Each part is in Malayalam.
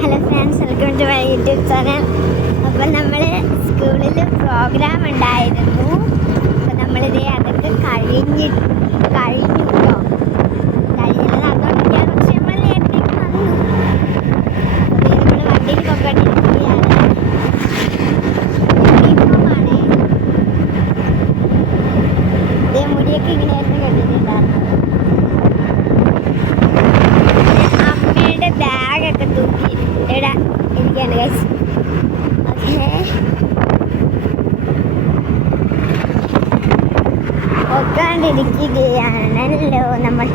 Hello friends, welcome to my YouTube channel. അപ്പം നമ്മൾ സ്കൂളിൽ പ്രോഗ്രാം ഉണ്ടായിരുന്നു. അപ്പം നമ്മളിതേ അതൊക്കെ കഴിഞ്ഞു കേട്ടോ. കഴിഞ്ഞത് നടന്നുകൊണ്ടിരിക്കുകയാണ്. പക്ഷെ നമ്മൾ നേരത്തേക്ക് വന്നു. അപ്പോൾ നമ്മൾ വണ്ടിയിൽ പോയിക്കൊണ്ടിരിക്കുകയാണ്. യൂണിഫോമാണ്. ഇതേ മുടിയൊക്കെ ഇങ്ങനെയായിരുന്നു കണ്ടിട്ടുണ്ടായിരുന്നത്. അമ്മയുടെ ബാഗൊക്കെ തൂക്കി ഇവിടെ ഇരിക്കുകയാണ് ഗൈസ്. ഓക്കെ, ഒക്കാണ്ടിരിക്കുകയാണല്ലോ നമ്മൾ.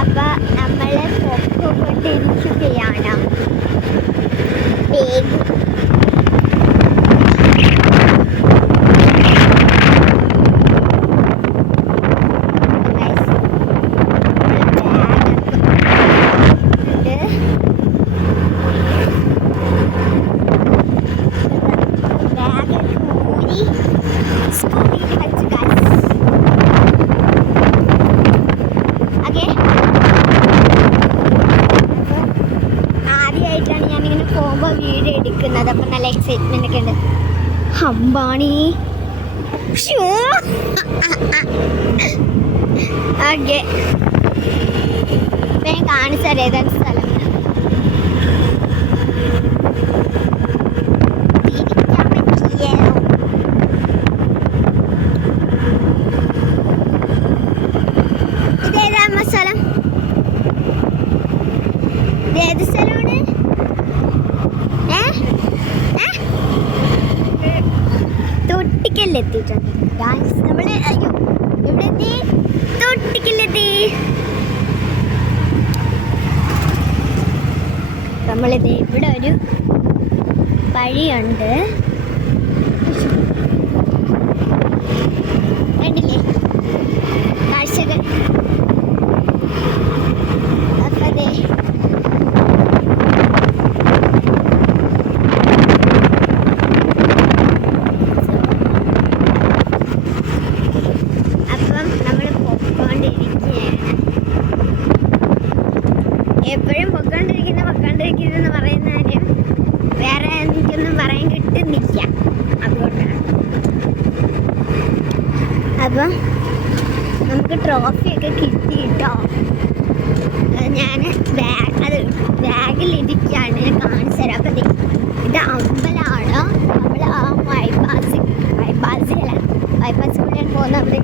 അപ്പൊ നമ്മള് പൊക്കൊണ്ടിരിക്കുകയാണ്. ബാഗ് ആദ്യമായിട്ടാണ് ഞാനിങ്ങനെ പോകുമ്പോൾ വീഡിയോ എടുക്കുന്നത്. അപ്പം നല്ല എക്സൈറ്റ്മെൻ്റ് ഒക്കെ ഉണ്ട്. അമ്പാണി ഓക്കെ, ഇപ്പം ഞാൻ കാണിച്ചു തരാം ഏതാണ് സ്ഥലം. ഇതേതാ അമ്മ സ്ഥലം? ഏത് സ്ഥലമാണ്? തൊട്ടിക്കല്ലെത്തിയിട്ടുണ്ട് നമ്മള്. അയ്യോ, എവിടെ എത്തി? തൊട്ടിക്കല്ലെത്തി. നമ്മളിത് ഇവിടെ ഒരു വഴിയുണ്ട്, കണ്ടില്ലേ കാഴ്ചകൾ. അപ്പൊ അതെ എപ്പോഴും പൊക്കോണ്ടിരിക്കുന്നെന്ന് പറയുന്ന കാര്യം വേറെ എനിക്കൊന്നും പറയാൻ കിട്ടുന്നില്ല, അതുകൊണ്ടാണ്. അപ്പം നമുക്ക് ട്രോഫിയൊക്കെ കിട്ടി കേട്ടോ. ഞാൻ ബാഗിലിരിക്കുകയാണ്, ഞാൻ കാണിച്ചു തരാം. അപ്പം ഇത് അമ്പലമാണ്. നമ്മൾ ആ ബൈപ്പാസിൽ കൂടെയാണ് പോകുന്നത്. അവിടെ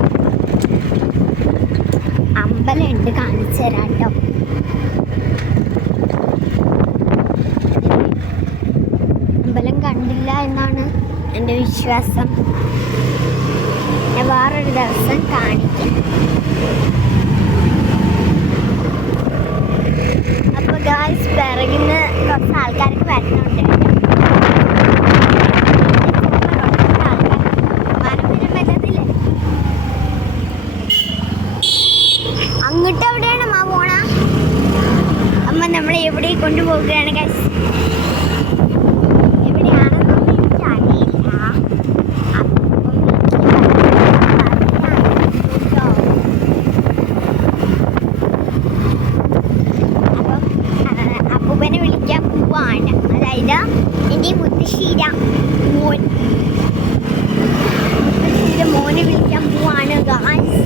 അമ്പലം ഉണ്ട്, കാണിച്ചു തരാം കേട്ടോ. അമ്പലം കണ്ടില്ല എന്നാണ് എൻ്റെ വിശ്വാസം. ഞാൻ വേറൊരു ദിവസം കാണിക്കാം. അപ്പോൾ ഗായ്സ്, പിറകിൽ നിന്ന് കുറച്ച് ആൾക്കാർക്ക് വരുന്നുണ്ട്. അങ്ങോട്ട് എവിടെയാണ് അമ്മ പോണ? അമ്മ നമ്മളെ എവിടെ കൊണ്ടുപോകുകയാണ് ഗായ്സ്? അപ്പൂപ്പനെ വിളിക്കാൻ പോവാണ്. അതായത് എൻ്റെ മുത്തശ്ശീയുടെ മോനെ വിളിക്കാൻ പോവാണ് ഗായ്സ്.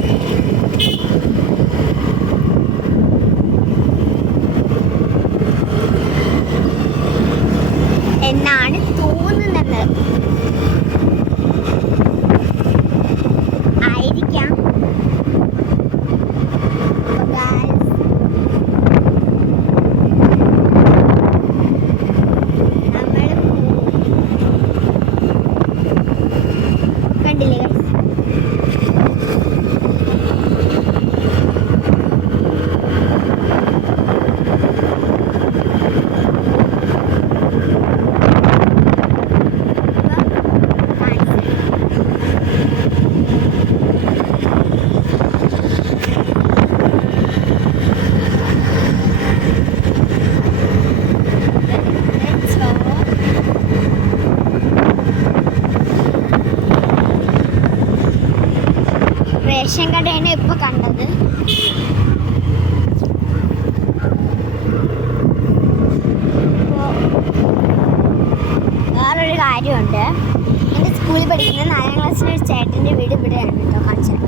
പഠിക്കുന്ന 4ാം ക്ലാസ്സിലെ ഒരു ചേട്ടൻ്റെ വീട് ഇവിടെയാണ് കേട്ടോ കാണിച്ചത്.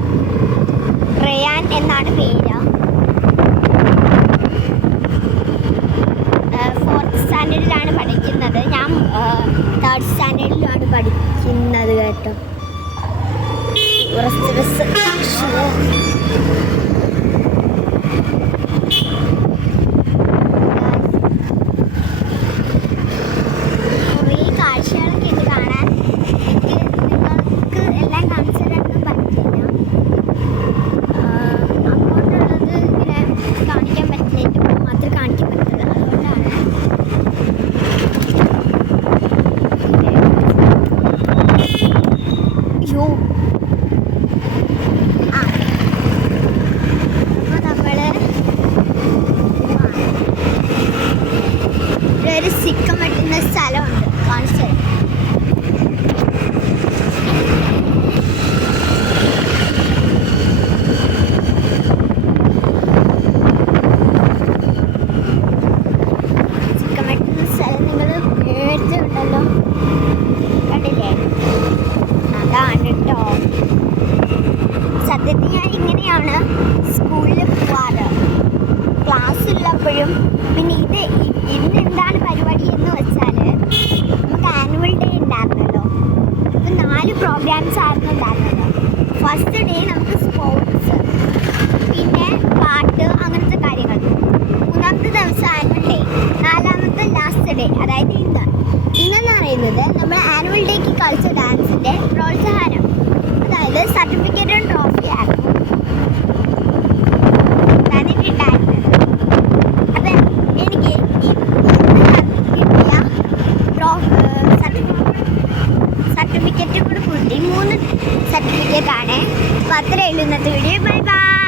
റയാൻ എന്നാണ് പേര്. 4th സ്റ്റാൻഡേർഡിലാണ് പഠിക്കുന്നത്. ഞാൻ 3rd സ്റ്റാൻഡേർഡിലാണ് പഠിക്കുന്നത് കേട്ടോ. കുറേ കാഴ്ചകളൊക്കെ ഉണ്ട് കാണാൻ. എനിക്ക് നിങ്ങൾക്ക് എല്ലാം കാണിച്ചു തരാനൊന്നും പറ്റില്ല. അങ്ങോട്ടുള്ളത് ഇങ്ങനെ കാണിക്കാൻ പറ്റില്ല, എനിക്ക് മാത്രമേ കാണിക്കാൻ പറ്റുന്നത്. അതുകൊണ്ടാണ് യോ ഒരു സിക്കം വെട്ടുന്ന സ്ഥലമുണ്ട്, കാണിച്ചു തരാം. സിക്കം വെട്ടുന്ന സ്ഥലം നിങ്ങൾ കേട്ടിട്ടുണ്ടല്ലോ, കണ്ടില്ലേ? അതാണ് കേട്ടോ. സത്യത്തിൽ ഞാൻ ഇങ്ങനെയാണ് സ്കൂളിൽ പോവാറ്, ക്ലാസ് ഉള്ളപ്പോഴും. പിന്നെ ഇന്ന് എന്താണ് പരിപാടി എന്ന് വെച്ചാൽ നമുക്ക് ആനുവൽ ഡേ ഉണ്ടായിരുന്നല്ലോ. അപ്പം 4 പ്രോഗ്രാംസ് ആയിരുന്നു ഉണ്ടായിരുന്നല്ലോ. ഫസ്റ്റ് ഡേ നമുക്ക് സ്പോർട്സ്, പിന്നെ പാട്ട്, അങ്ങനത്തെ കാര്യങ്ങൾ. 3ാമത്തെ ദിവസം ആനുവൽ ഡേ, 4ാമത്തെ ലാസ്റ്റ് ഡേ, അതായത് ഇന്നെന്ന് പറയുന്നത് നമ്മൾ ആനുവൽ ഡേക്ക് കളിച്ച ഡാൻസിൻ്റെ പ്രോത്സാഹനം, അതായത് സർട്ടിഫിക്കറ്റും ട്രോഫി ആയിരുന്നു തന്നിട്ടുണ്ടായിരുന്നത്. അപ്പം എനിക്ക് സർട്ടിഫിക്കറ്റ് കൂടെ കൂട്ടി 3 സർട്ടിഫിക്കറ്റാണ്. അപ്പോൾ അത്രയേ ഉള്ളൂ ഇന്നത്തെ വീഡിയോ. Bye bye.